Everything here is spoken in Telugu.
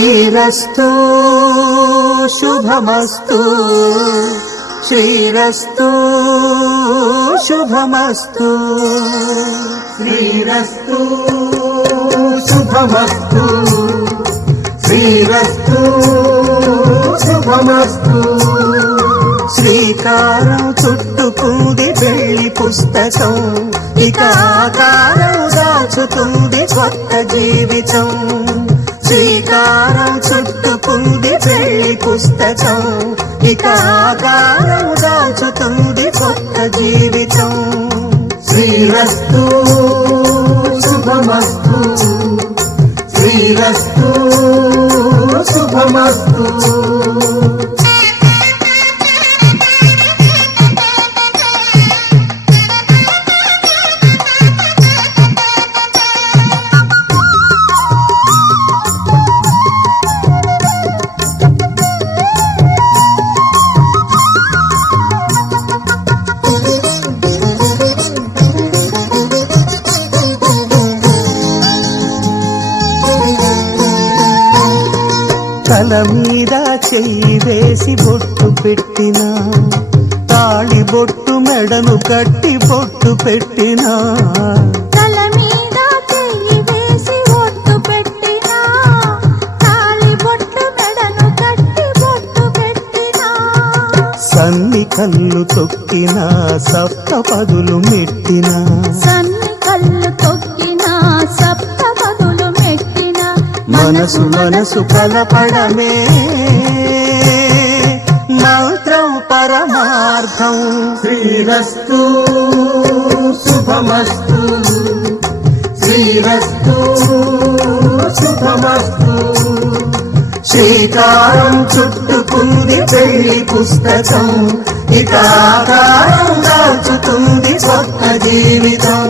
శ్రీరస్తు శుభమస్తు శ్రీరస్తు శుభమస్తు శ్రీరస్తు శుభమస్తు శ్రీరస్తు శుభమస్తు శ్రీకారం చుట్టుకుంది పెళ్లి పుస్తకం ఇక ఆకారం దాచుతుంది కొత్త జీవితం శ్రీకారం చుట్టుకుంది పెళ్లి పుస్తకం ఇక ఆకారం దాచుతుంది కొత్త జీవితం శ్రీరస్తు శుభమస్తు శ్రీరస్తు శుభమస్తు తల మీద చెయ్యి వేసి బొట్టు పెట్టినా తాళి బొట్టు మెడను కట్టి బొట్టు పెట్టినా తల మీద చెయ్యి వేసి బొట్టు పెట్టినా తాళి బొట్టు మెడను కట్టి బొట్టు పెట్టినా సన్ని కళ్ళు తొక్కినా సప్త పదులు మెట్టినా సన్ని కళ్ళు తొక్కినా సప్త పదులు మెట్టినా మనసు మనసు కలపడమే మంత్రం పరమార్థం శ్రీరస్తు శుభమస్తు శ్రీరస్తు శుభమస్తు శ్రీకారం చుట్టుకుంది పెళ్లి పుస్తకం ఇక ఆకారం దాచుతుంది కొత్త జీవితం